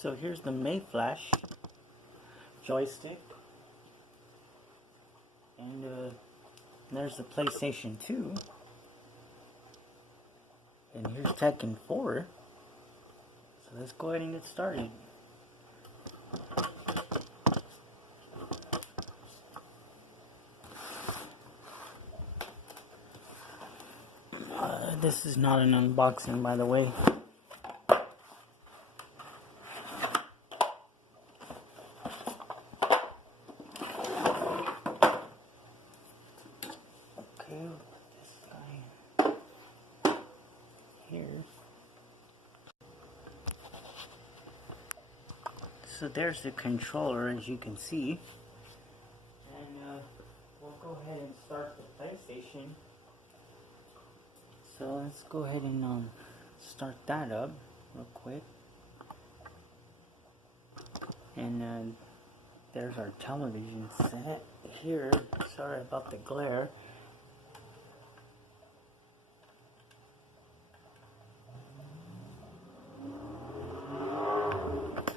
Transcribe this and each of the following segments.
So here's the Mayflash joystick, and there's the PlayStation 2, and here's Tekken 4. So let's go ahead and get started. This is not an unboxing, by the way. Okay, we'll put this guy here. So there's the controller, as you can see. And we'll go ahead and start the PlayStation. So let's go ahead and start that up real quick. And there's our television set here. Sorry about the glare.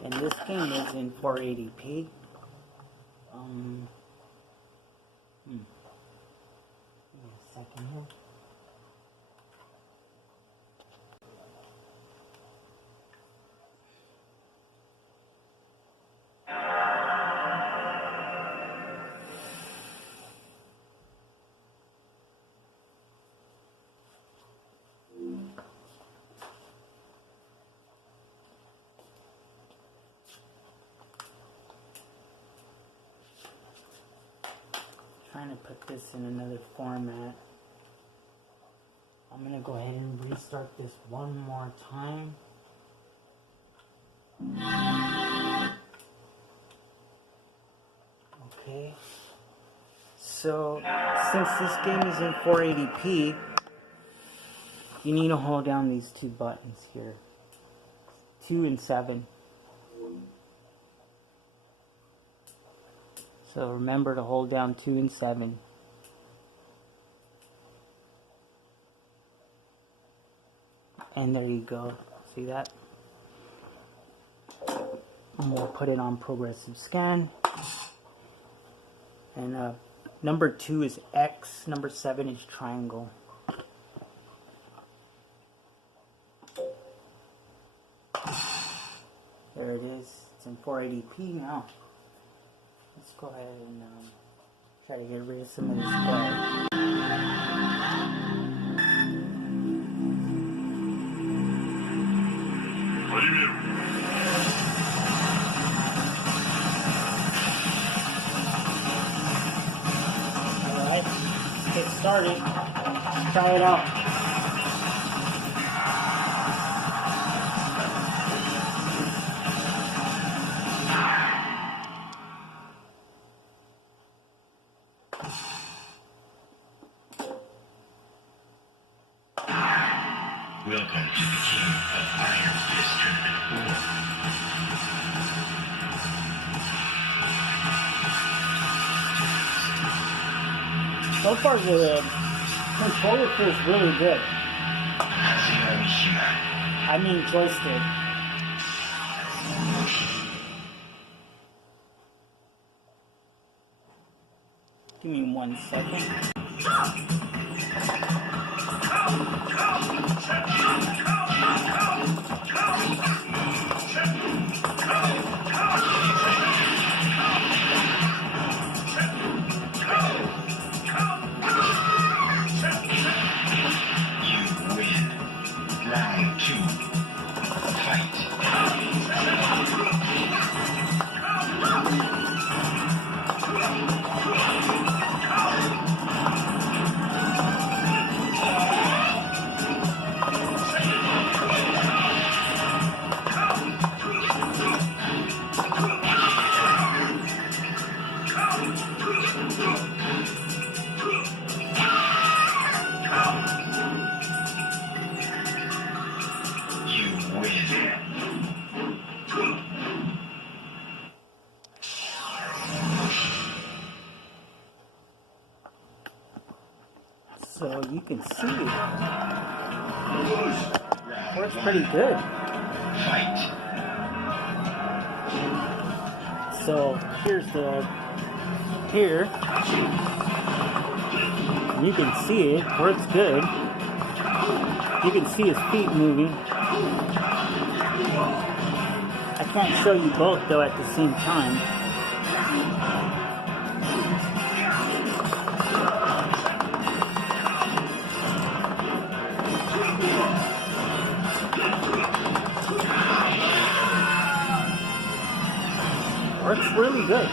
And this game is in 480p. Give me a second here. Trying to put this in another format. I'm gonna go ahead and restart this one more time. Okay. So since this game is in 480p, you need to hold down these two buttons here, 2 and 7. So remember to hold down 2 and 7. And there you go. See that? And we'll put it on progressive scan. And number 2 is X, number 7 is triangle. There it is. It's in 480p now. Let's go ahead and try to get rid of some of this glare. Alright, let's get started. Let's try it out. Welcome to the King of Iron Fist Tournament 4. So far the controller feels really good. I mean joystick. Give me 1 second. So you can see it works pretty good. Fight. So here, you can see it works good. You can see his feet moving. I can't show you both though at the same time. Works really good.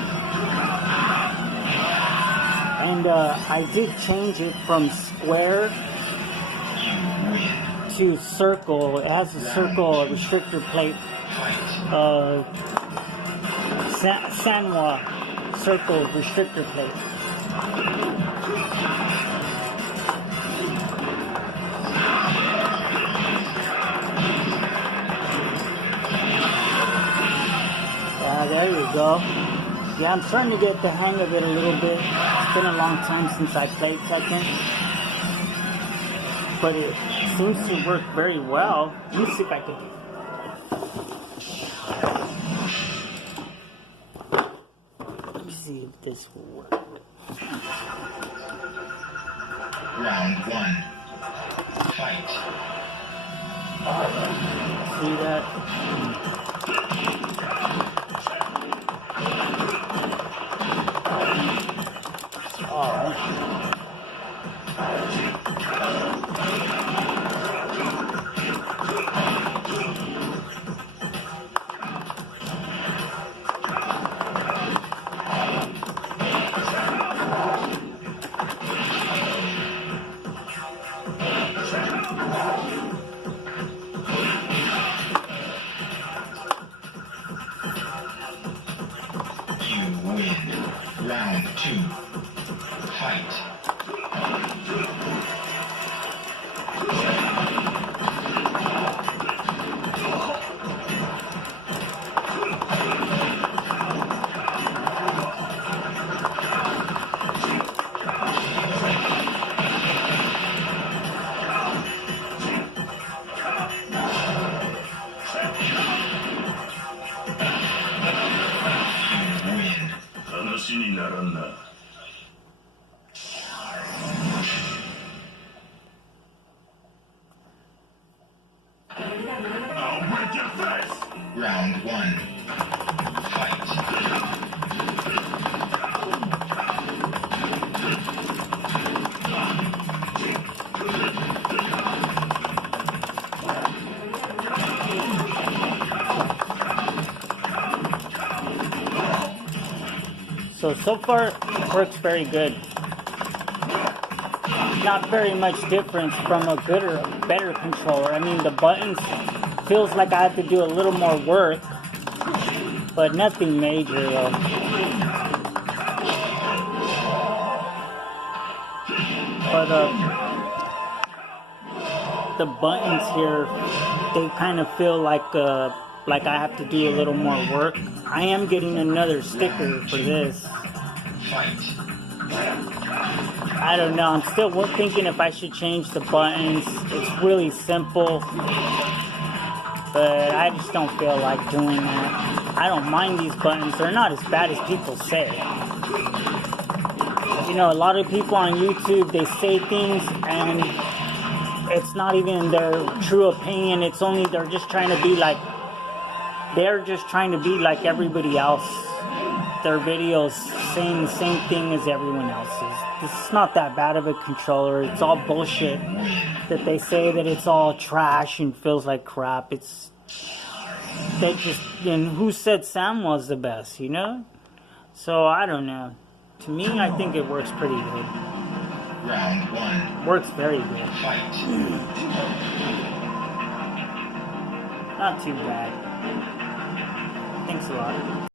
And I did change it from square to circle. It has a circle, a restrictor plate. Sanwa circle restrictor plate. There you go. Yeah, I'm starting to get the hang of it a little bit. It's been a long time since I played Tekken, but it seems to work very well. Let me see if I can. Let me see if this will work. Round 1. Fight. See that? Round 2. Fight. Round 1. Fight. So far, it works very good. Not very much difference from a good or better controller. I mean, the buttons feels like I have to do a little more work, but nothing major though. But the buttons here, they kind of feel like I have to do a little more work. I am getting another sticker for this. I don't know. I'm still thinking if I should change the buttons. It's really simple, but I just don't feel like doing that. I don't mind these buttons. They're not as bad as people say. You know, a lot of people on YouTube, they say things and it's not even their true opinion. It's only they're just trying to be like everybody else. Their videos saying the same thing as everyone else's. This is not that bad of a controller. It's all bullshit that they say that it's all trash and feels like crap. And who said Sam was the best, you know? So I don't know. To me, I think it works pretty good. Round 1. Works very good. Fight. Not too bad. Thanks a lot.